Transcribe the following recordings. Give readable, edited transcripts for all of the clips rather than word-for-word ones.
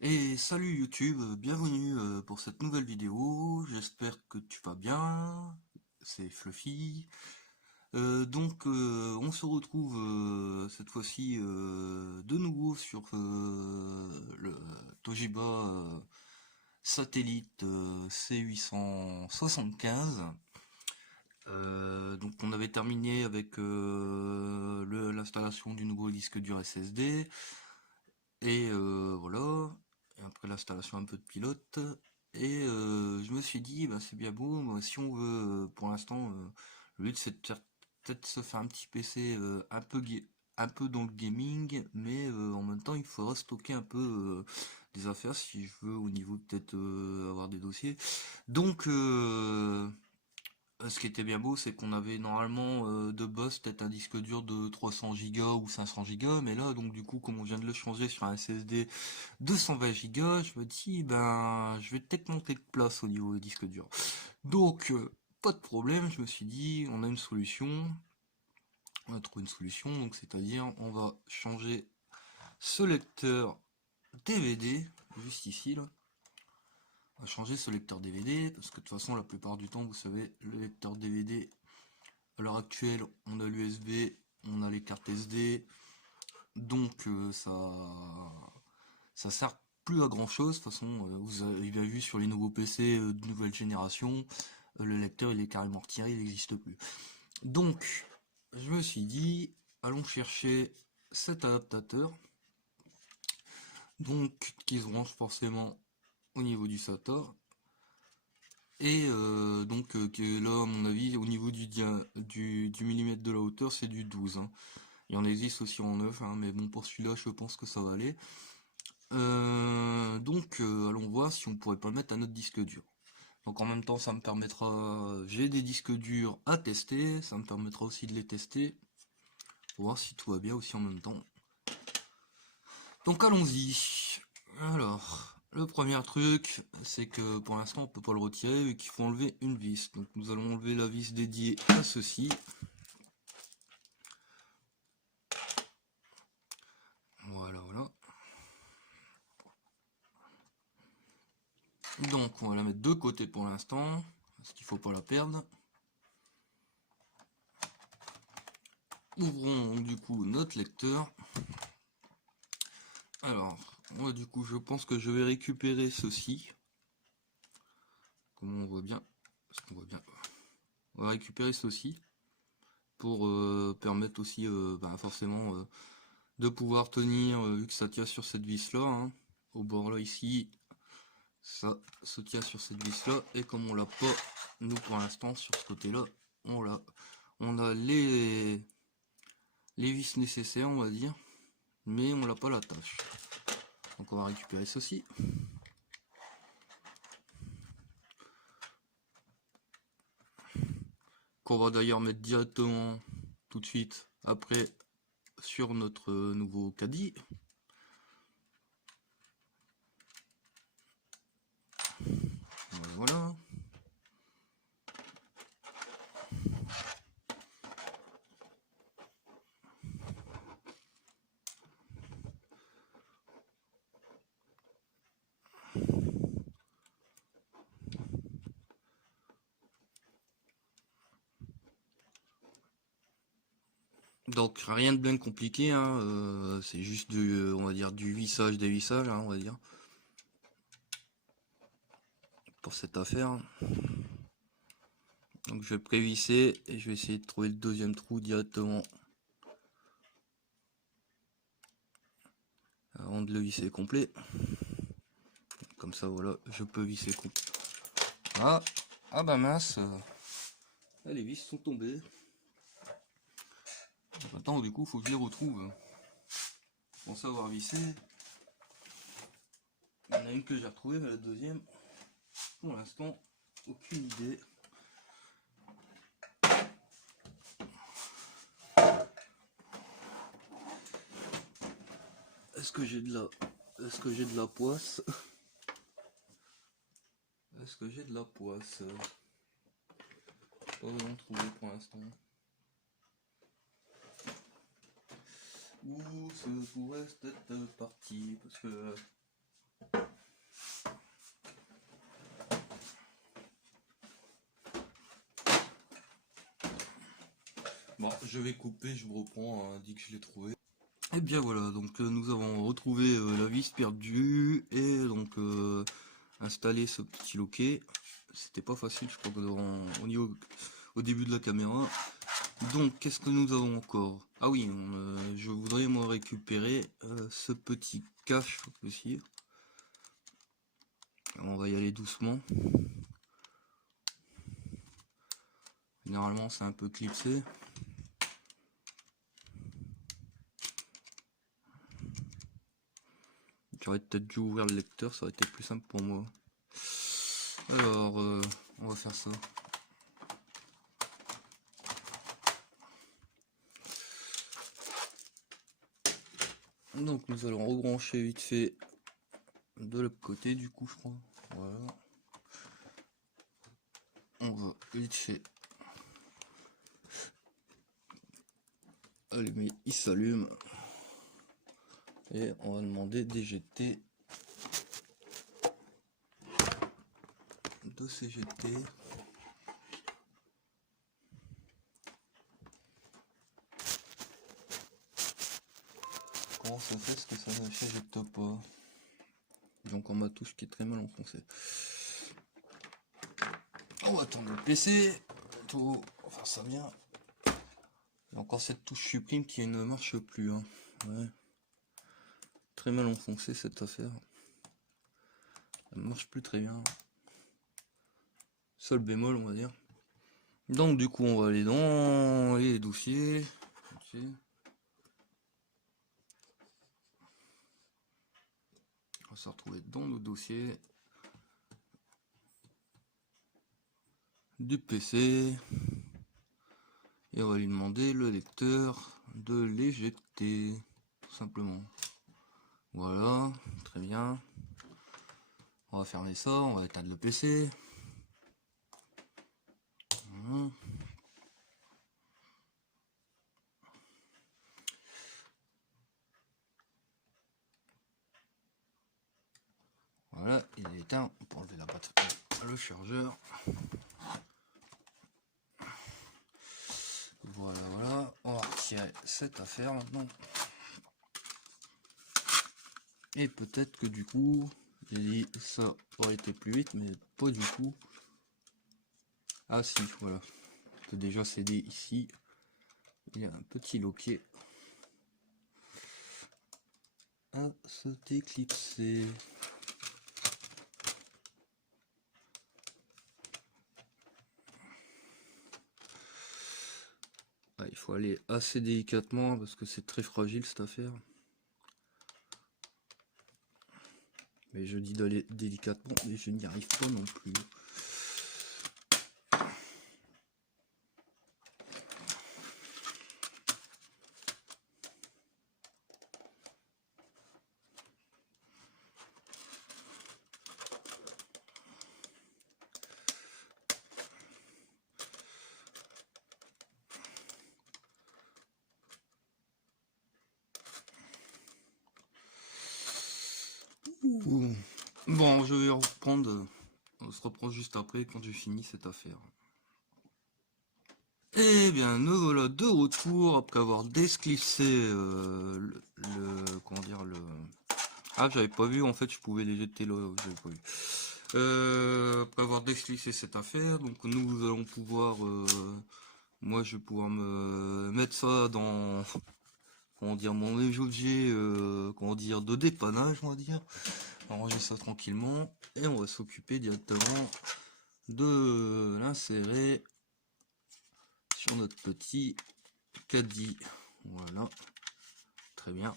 Et salut YouTube, bienvenue pour cette nouvelle vidéo, j'espère que tu vas bien, c'est Fluffy. On se retrouve cette fois-ci de nouveau sur le Toshiba satellite C875. Donc on avait terminé avec l'installation du nouveau disque dur SSD. Et voilà, et après l'installation un peu de pilote, et je me suis dit, bah, c'est bien beau, mais si on veut, pour l'instant, le but c'est de peut-être se faire un petit PC un peu dans le gaming, mais en même temps il faudra stocker un peu des affaires si je veux au niveau peut-être avoir des dossiers. Donc ce qui était bien beau, c'est qu'on avait normalement de base peut-être un disque dur de 300 Go ou 500 Go, mais là, donc du coup, comme on vient de le changer sur un SSD 220 Go, je me dis, ben, je vais peut-être manquer de place au niveau du disque dur. Donc, pas de problème, je me suis dit, on a une solution, on a trouvé une solution, donc c'est-à-dire, on va changer ce lecteur DVD, juste ici, là. On va changer ce lecteur DVD, parce que de toute façon, la plupart du temps, vous savez, le lecteur DVD, à l'heure actuelle, on a l'USB, on a les cartes SD, donc ça sert plus à grand chose. De toute façon, vous avez bien vu sur les nouveaux PC de nouvelle génération, le lecteur il est carrément retiré, il n'existe plus. Donc, je me suis dit, allons chercher cet adaptateur, donc qui se branche forcément au niveau du SATA. Et que là, à mon avis, au niveau du millimètre de la hauteur, c'est du 12, hein. Il y en existe aussi en 9, hein, mais bon, pour celui-là, je pense que ça va aller. Allons voir si on pourrait pas le mettre à notre disque dur. Donc en même temps, ça me permettra, j'ai des disques durs à tester, ça me permettra aussi de les tester, pour voir si tout va bien aussi en même temps. Donc allons-y. Alors, le premier truc, c'est que pour l'instant, on peut pas le retirer et qu'il faut enlever une vis. Donc nous allons enlever la vis dédiée à ceci. Voilà, voilà. Donc on va la mettre de côté pour l'instant, parce qu'il faut pas la perdre. Ouvrons donc du coup notre lecteur. Alors, moi du coup je pense que je vais récupérer ceci. Comment on voit bien, est-ce qu'on voit bien? On va récupérer ceci pour permettre aussi forcément de pouvoir tenir, vu que ça tient sur cette vis là, hein, au bord là ici, ça se tient sur cette vis là, et comme on l'a pas, nous pour l'instant sur ce côté là, on a les vis nécessaires on va dire, mais on l'a pas l'attache. Donc on va récupérer ceci. Qu'on va d'ailleurs mettre directement tout de suite après sur notre nouveau caddie. Voilà. Donc rien de bien compliqué, hein, c'est juste du, on va dire du vissage, dévissage, hein, on va dire, pour cette affaire. Donc je vais prévisser et je vais essayer de trouver le deuxième trou directement avant de le visser complet. Comme ça voilà, je peux visser complet. Ah, ah bah mince, les vis sont tombées. Attends, du coup faut que je les retrouve. Pour savoir visser. Il y en a une que j'ai retrouvée, mais la deuxième, pour l'instant, aucune idée. Est-ce que j'ai de la poisse? Est-ce que j'ai de la poisse? Pas vraiment trouvé pour l'instant. Où se pourrait cette partie? Parce que je vais couper, je me reprends dès que je l'ai trouvé. Et bien voilà, donc nous avons retrouvé la vis perdue et donc installé ce petit loquet. C'était pas facile, je crois, au début de la caméra. Donc, qu'est-ce que nous avons encore? Ah oui, je voudrais moi récupérer ce petit cache aussi. On va y aller doucement. Généralement, c'est un peu clipsé. J'aurais peut-être dû ouvrir le lecteur, ça aurait été plus simple pour moi. Alors, on va faire ça. Donc, nous allons rebrancher vite fait de l'autre côté, du coup, je crois. Voilà. On va vite fait allumer, il s'allume. Et on va demander d'éjecter. De s'éjecter. Comment ça fait ce que ça ne s'éjecte pas? J'ai encore ma touche qui est très mal enfoncée. On va tourner le PC. Tout. Enfin, ça vient. Il y a encore cette touche supprime qui ne marche plus. Hein. Ouais. Très mal enfoncée cette affaire. Elle ne marche plus très bien. Sol bémol, on va dire. Donc, du coup, on va aller dans les dossiers. Okay. On va se retrouver dans nos dossiers du PC. Et on va lui demander le lecteur de l'éjecter. Tout simplement. Voilà, très bien. On va fermer ça, on va éteindre le PC. Voilà, il est éteint. On peut enlever la batterie, le chargeur. Voilà, voilà. On va retirer cette affaire maintenant. Et peut-être que du coup, j'ai dit ça aurait été plus vite, mais pas du tout. Ah si, voilà. Que déjà cédé ici. Il y a un petit loquet à se déclipser. Ah, il faut aller assez délicatement parce que c'est très fragile cette affaire. Mais je dis d'aller délicatement, mais je n'y arrive pas non plus. Bon, je vais reprendre. On se reprend juste après quand j'ai fini cette affaire. Eh bien, nous voilà de retour après avoir desclissé comment dire le. Ah, j'avais pas vu en fait, je pouvais les jeter là, j'avais pas vu. Après avoir desclissé cette affaire, donc nous allons pouvoir, moi je vais pouvoir me mettre ça dans, comment dire, mon objet, comment dire, de dépannage, on va dire. Ranger ça tranquillement et on va s'occuper directement de l'insérer sur notre petit caddie. Voilà, très bien.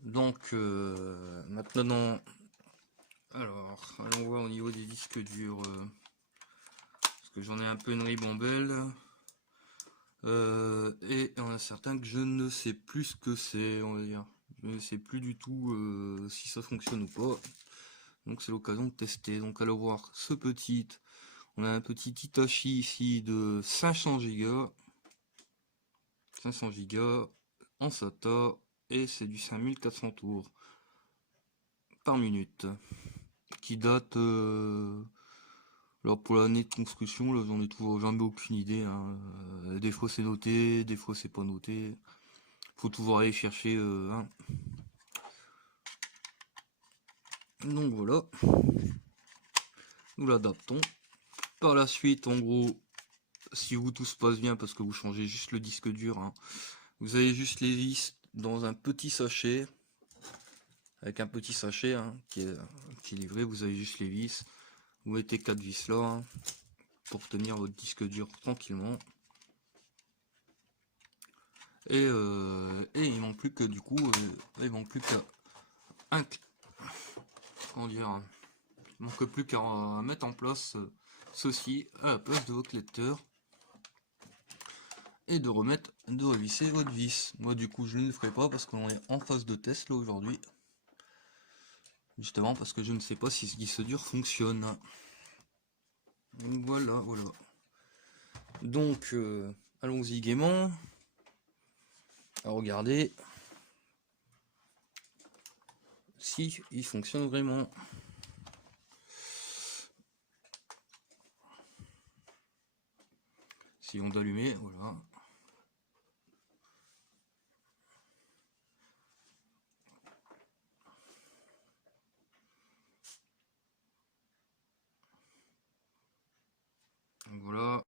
Donc maintenant, alors allons voir au niveau des disques durs, parce que j'en ai un peu une ribambelle. Et on a certains que je ne sais plus ce que c'est, on va dire. Je ne sais plus du tout si ça fonctionne ou pas. Donc c'est l'occasion de tester. Donc allons voir ce petit. On a un petit Hitachi ici de 500 Go. 500 Go en SATA. Et c'est du 5400 tours par minute. Qui date... Alors pour l'année de construction, là, j'en ai toujours jamais aucune idée, hein. Des fois c'est noté, des fois c'est pas noté. Faut toujours aller chercher, hein. Donc voilà, nous l'adaptons. Par la suite, en gros, si vous tout se passe bien, parce que vous changez juste le disque dur, hein, vous avez juste les vis dans un petit sachet, avec un petit sachet, hein, qui est livré. Vous avez juste les vis. Vous mettez 4 vis là, hein, pour tenir votre disque dur tranquillement. Et il manque plus que du coup, il manque plus qu'à un, comment dire, il manque plus qu'à mettre en place ceci à la place de votre lecteur et de revisser votre vis. Moi du coup je ne le ferai pas parce qu'on est en phase de test là aujourd'hui, justement parce que je ne sais pas si ce disque dur fonctionne. Donc voilà, voilà. Donc allons-y gaiement à regarder si il fonctionne vraiment. Si on d'allumer, voilà. Donc voilà.